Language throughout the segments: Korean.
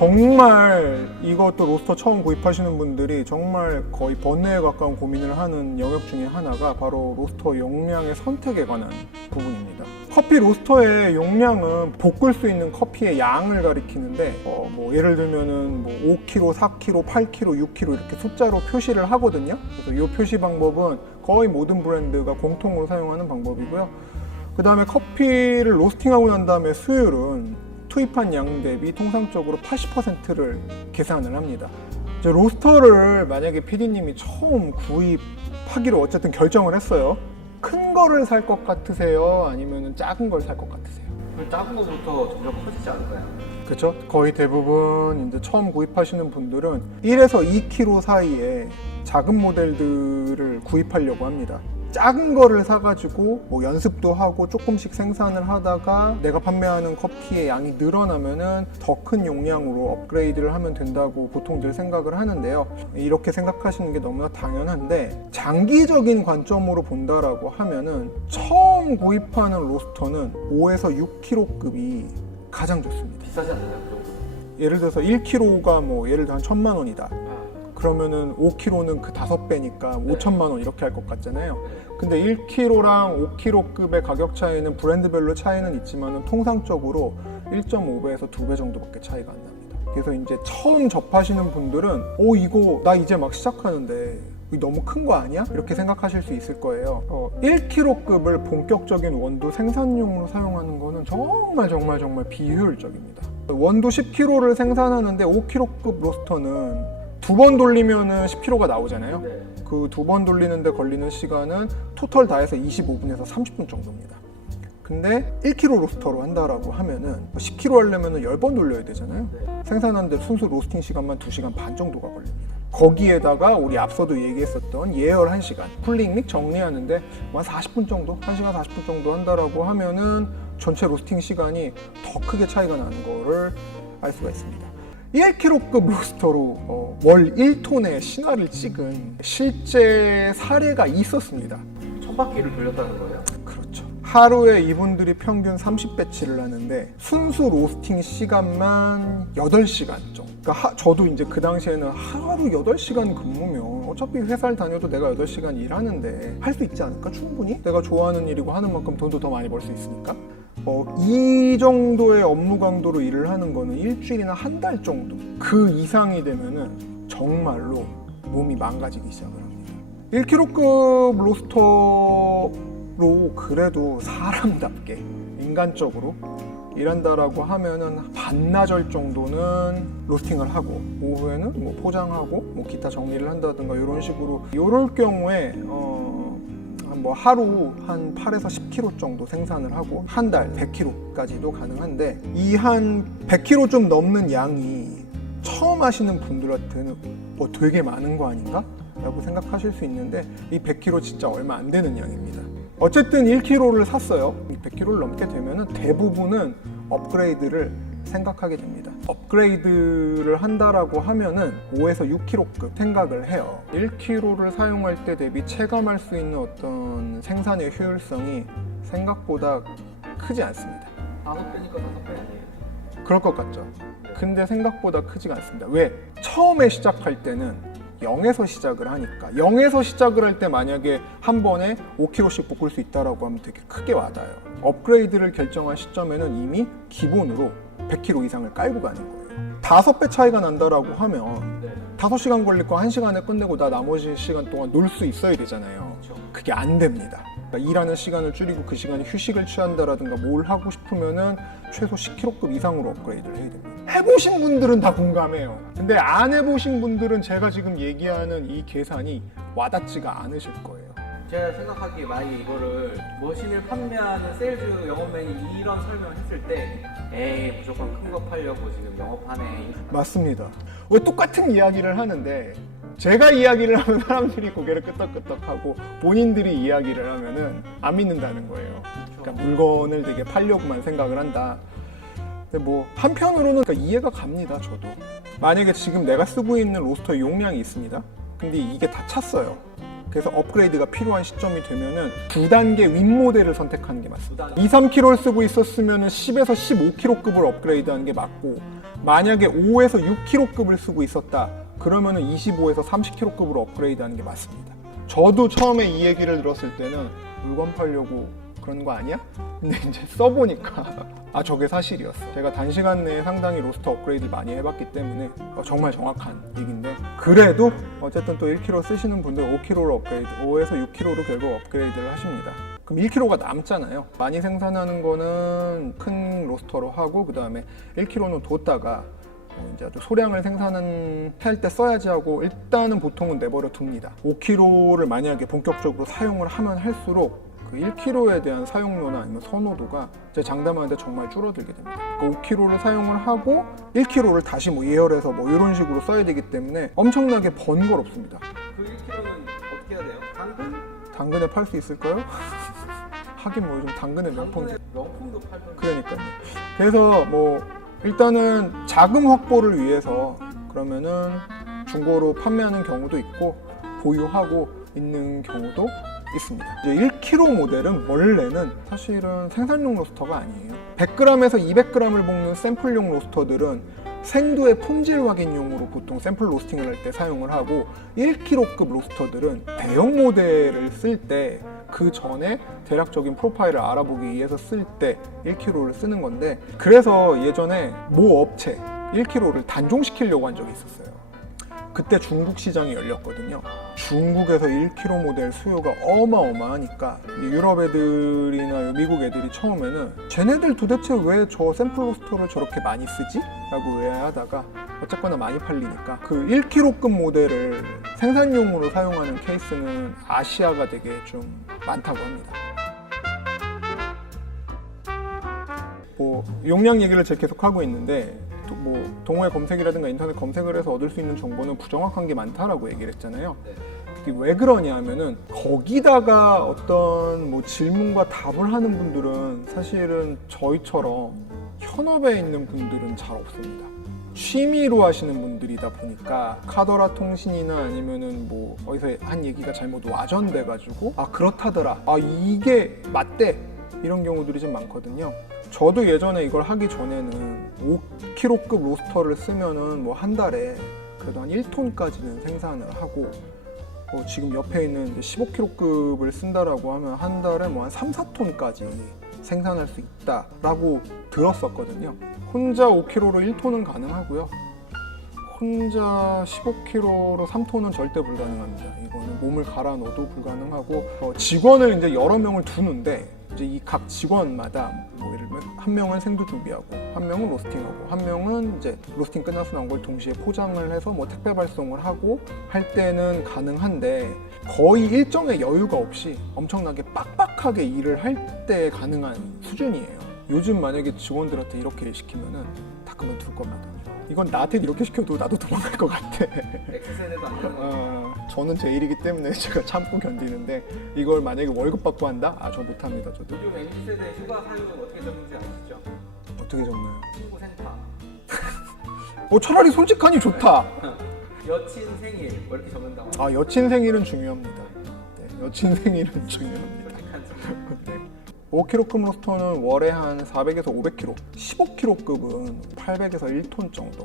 정말 이것도 로스터 처음 구입하시는 분들이 정말 거의 번뇌에 가까운 고민을 하는 영역 중에 하나가 바로 로스터 용량의 선택에 관한 부분입니다. 커피 로스터의 용량은 볶을 수 있는 커피의 양을 가리키는데 뭐 예를 들면은 뭐 5kg, 4kg, 8kg, 6kg 이렇게 숫자로 표시를 하거든요. 그래서 이 표시 방법은 거의 모든 브랜드가 공통으로 사용하는 방법이고요. 그 다음에 커피를 로스팅하고 난 다음에 수율은 투입한 양 대비 통상적으로 80%를 계산을 합니다. 이제 로스터를 만약에 PD님이 처음 구입하기로 어쨌든 결정을 했어요. 큰 거를 살 것 같으세요? 아니면 작은 걸 살 것 같으세요? 작은 거부터 점점 커지지 않을까요? 그렇죠. 거의 대부분 이제 처음 구입하시는 분들은 1에서 2kg 사이에 작은 모델들을 구입하려고 합니다. 작은 거를 사가지고 뭐 연습도 하고 조금씩 생산을 하다가 내가 판매하는 커피의 양이 늘어나면은 더 큰 용량으로 업그레이드를 하면 된다고 보통들 생각을 하는데요. 이렇게 생각하시는 게 너무나 당연한데 장기적인 관점으로 본다라고 하면은 처음 구입하는 로스터는 5에서 6kg급이 가장 좋습니다. 비싸지 않나요? 예를 들어서 1kg가 뭐 예를 들어 한 1,000만 원이다. 그러면은 5kg는 그 5배니까 5천만 원 이렇게 할 것 같잖아요. 근데 1kg랑 5kg급의 가격 차이는 브랜드별로 차이는 있지만 통상적으로 1.5배에서 2배 정도밖에 차이가 안 납니다. 그래서 이제 처음 접하시는 분들은 이거 나 이제 막 시작하는데 이거 너무 큰 거 아니야? 이렇게 생각하실 수 있을 거예요. 1kg급을 본격적인 원두 생산용으로 사용하는 거는 정말 비효율적입니다. 원두 10kg를 생산하는데 5kg급 로스터는 2번 돌리면은 10kg가 나오잖아요. 네. 그 2번 돌리는데 걸리는 시간은 토탈 다 해서 25분에서 30분 정도입니다. 근데 1kg 로스터로 한다라고 하면은 10kg 하려면은 10번 돌려야 되잖아요. 네. 생산하는데 순수 로스팅 시간만 2시간 반 정도가 걸립니다. 거기에다가 우리 앞서도 얘기했었던 예열 1시간, 쿨링 및 정리하는데 한 40분 정도, 1시간 40분 정도 한다라고 하면은 전체 로스팅 시간이 더 크게 차이가 나는 거를 알 수가 있습니다. 1kg급 로스터로 월 1톤의 신화를 찍은 실제 사례가 있었습니다. 1000바퀴를 돌렸다는 거예요? 그렇죠. 하루에 이분들이 평균 30배치를 하는데 순수 로스팅 시간만 8시간 정도. 그러니까 저도 이제 그 당시에는 하루 8시간 근무면 어차피 회사를 다녀도 내가 8시간 일하는데 할 수 있지 않을까? 충분히? 내가 좋아하는 일이고 하는 만큼 돈도 더 많이 벌 수 있으니까. 이 정도의 업무 강도로 일을 하는 거는 일주일이나 한 달 정도. 그 이상이 되면은 정말로 몸이 망가지기 시작을 합니다. 1kg급 로스터로 그래도 사람답게 인간적으로 일한다라고 하면은 반나절 정도는 로스팅을 하고 오후에는 뭐 포장하고 뭐 기타 정리를 한다든가 이런 식으로 이럴 경우에 뭐 하루 한 8에서 10kg 정도 생산을 하고 한 달 100kg까지도 가능한데 이 한 100kg 좀 넘는 양이 처음 하시는 분들한테는 되게 많은 거 아닌가? 라고 생각하실 수 있는데 이 100kg 진짜 얼마 안 되는 양입니다. 어쨌든 1kg를 샀어요. 100kg를 넘게 되면은 대부분은 업그레이드를 생각하게 됩니다. 업그레이드를 한다라고 하면은 5에서 6kg급 생각을 해요. 1kg를 사용할 때 대비 체감할 수 있는 어떤 생산의 효율성이 생각보다 크지 않습니다. 5배니까 5배 아니에요? 그럴 것 같죠? 근데 생각보다 크지가 않습니다. 왜? 처음에 시작할 때는 0에서 시작을 하니까 0에서 시작을 할 때 만약에 한 번에 5kg씩 볶을 수 있다라고 하면 되게 크게 와닿아요. 업그레이드를 결정한 시점에는 이미 기본으로 100kg 이상을 깔고 가는 거예요. 5배 차이가 난다라고 하면 5시간 걸릴 거 1시간에 끝내고 나 나머지 시간 동안 놀 수 있어야 되잖아요. 그게 안 됩니다. 그러니까 일하는 시간을 줄이고 그 시간에 휴식을 취한다라든가 뭘 하고 싶으면은 최소 10kg급 이상으로 업그레이드를 해야 됩니다. 해보신 분들은 다 공감해요. 근데 안 해보신 분들은 제가 지금 얘기하는 이 계산이 와닿지가 않으실 거예요. 제가 생각하기에 만약에 이거를 머신을 판매하는 세일즈 영업맨이 이런 설명을 했을 때 에이 무조건 큰 거 팔려고 지금 영업하네. 맞습니다. 왜 똑같은 이야기를 하는데 제가 이야기를 하면 사람들이 고개를 끄덕끄덕하고 본인들이 이야기를 하면은 안 믿는다는 거예요. 그러니까 물건을 되게 팔려고만 생각을 한다. 근데 뭐 한편으로는 그러니까 이해가 갑니다. 저도 만약에 지금 내가 쓰고 있는 로스터의 용량이 있습니다. 근데 이게 다 찼어요. 그래서 업그레이드가 필요한 시점이 되면은 2단계 윗 모델을 선택하는 게 맞습니다. 2, 3kg를 쓰고 있었으면 10에서 15kg급을 업그레이드하는 게 맞고 만약에 5에서 6kg급을 쓰고 있었다 그러면은 25에서 30kg급으로 업그레이드하는 게 맞습니다. 저도 처음에 이 얘기를 들었을 때는 물건 팔려고 그런 거 아니야? 근데 이제 써보니까 아 저게 사실이었어. 제가 단시간 내에 상당히 로스터 업그레이드를 많이 해봤기 때문에 정말 정확한 얘기인데, 그래도 어쨌든 또 1kg 쓰시는 분들 5kg로 업그레이드, 5에서 6kg로 결국 업그레이드를 하십니다. 그럼 1kg가 남잖아요. 많이 생산하는 거는 큰 로스터로 하고 그 다음에 1kg는 뒀다가 이제 아주 소량을 생산할 때 써야지 하고 일단은 보통은 내버려 둡니다. 5kg를 만약에 본격적으로 사용을 하면 할수록 그 1kg에 대한 사용료나 아니면 선호도가 제 장담하는데 정말 줄어들게 됩니다. 그 5kg를 사용을 하고 1kg를 다시 뭐 예열해서 뭐 이런 식으로 써야 되기 때문에 엄청나게 번거롭습니다. 그 1kg는 어떻게 해야 돼요? 당근에 팔 수 있을까요? 하긴 뭐 요즘 당근에 명품도 팔던데. 그러니까요. 그래서 뭐 일단은 자금 확보를 위해서 그러면은 중고로 판매하는 경우도 있고 보유하고 있는 경우도 있습니다. 이제 1kg 모델은 원래는 사실은 생산용 로스터가 아니에요. 100g에서 200g을 볶는 샘플용 로스터들은 생두의 품질 확인용으로 보통 샘플 로스팅을 할 때 사용을 하고, 1kg급 로스터들은 대형 모델을 쓸 때 그 전에 대략적인 프로파일을 알아보기 위해서 쓸 때 1kg를 쓰는 건데, 그래서 예전에 모 업체 1kg를 단종시키려고 한 적이 있었어요. 그때 중국 시장이 열렸거든요. 중국에서 1kg 모델 수요가 어마어마하니까 유럽 애들이나 미국 애들이 처음에는 쟤네들 도대체 왜 저 샘플 로스터를 저렇게 많이 쓰지? 라고 의아해하다가 어쨌거나 많이 팔리니까 그 1kg급 모델을 생산용으로 사용하는 케이스는 아시아가 되게 좀 많다고 합니다. 뭐 용량 얘기를 제가 계속 하고 있는데, 뭐 동호회 검색이라든가 인터넷 검색을 해서 얻을 수 있는 정보는 부정확한 게 많다라고 얘기를 했잖아요. 그게 왜 그러냐 하면은 거기다가 어떤 뭐 질문과 답을 하는 분들은 사실은 저희처럼 현업에 있는 분들은 잘 없습니다. 취미로 하시는 분들이다 보니까 카더라 통신이나 아니면은 뭐 어디서 한 얘기가 잘못 와전돼 가지고 아 그렇다더라, 아 이게 맞대, 이런 경우들이 좀 많거든요. 저도 예전에 이걸 하기 전에는 5kg급 로스터를 쓰면은 뭐 한 달에 그래도 한 1톤까지는 생산을 하고, 지금 옆에 있는 15kg급을 쓴다라고 하면 한 달에 뭐 한 3, 4톤까지 생산할 수 있다라고 들었었거든요. 혼자 5kg로 1톤은 가능하고요. 혼자 15kg로 3톤은 절대 불가능합니다. 이거는 몸을 갈아 넣어도 불가능하고, 직원을 이제 여러 명을 두는데 이제 이 각 직원마다 뭐 예를 들면 한 명은 생두 준비하고, 한 명은 로스팅하고, 한 명은 이제 로스팅 끝나서 나온 걸 동시에 포장을 해서 뭐 택배 발송을 하고 할 때는 가능한데, 거의 일정의 여유가 없이 엄청나게 빡빡하게 일을 할 때 가능한 수준이에요. 요즘 만약에 직원들한테 이렇게 시키면은 다 그만둘 겁니다. 이건 나한테 이렇게 시켜도 나도 도망갈 것 같아. X세대도 안 되는 거. 저는 제 일이기 때문에 제가 참고 견디는데, 이걸 만약에 월급 받고 한다? 아, 저 못합니다. 저도. 요즘 MZ세대 휴가 사유는 어떻게 적는지 아시죠? 어떻게 적나요? 친구 생파. 차라리 솔직하니 좋다. 여친 생일 뭐 이렇게 적는다고. 아, 여친 생일은 중요합니다. 네, 여친 생일은 중요합니다. 솔직한 친구. 네. 5kg급 로스터는 월에 한 400에서 500kg, 15kg급은 800에서 1톤 정도.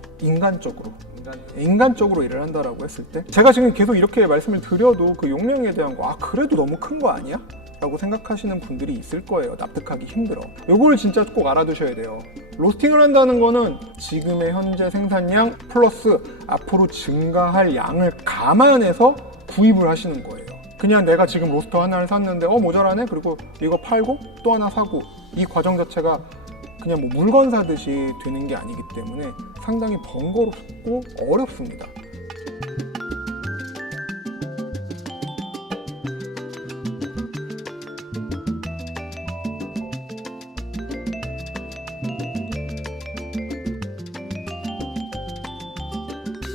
인간적으로 일을 한다라고 했을 때, 제가 지금 계속 이렇게 말씀을 드려도 그 용량에 대한 거, 아 그래도 너무 큰 거 아니야? 라고 생각하시는 분들이 있을 거예요. 납득하기 힘들어. 요거를 진짜 꼭 알아두셔야 돼요. 로스팅을 한다는 거는 지금의 현재 생산량 플러스 앞으로 증가할 양을 감안해서 구입을 하시는 거예요. 그냥 내가 지금 로스터 하나를 샀는데 모자라네? 그리고 이거 팔고 또 하나 사고, 이 과정 자체가 그냥 뭐 물건 사듯이 되는 게 아니기 때문에 상당히 번거롭고 어렵습니다.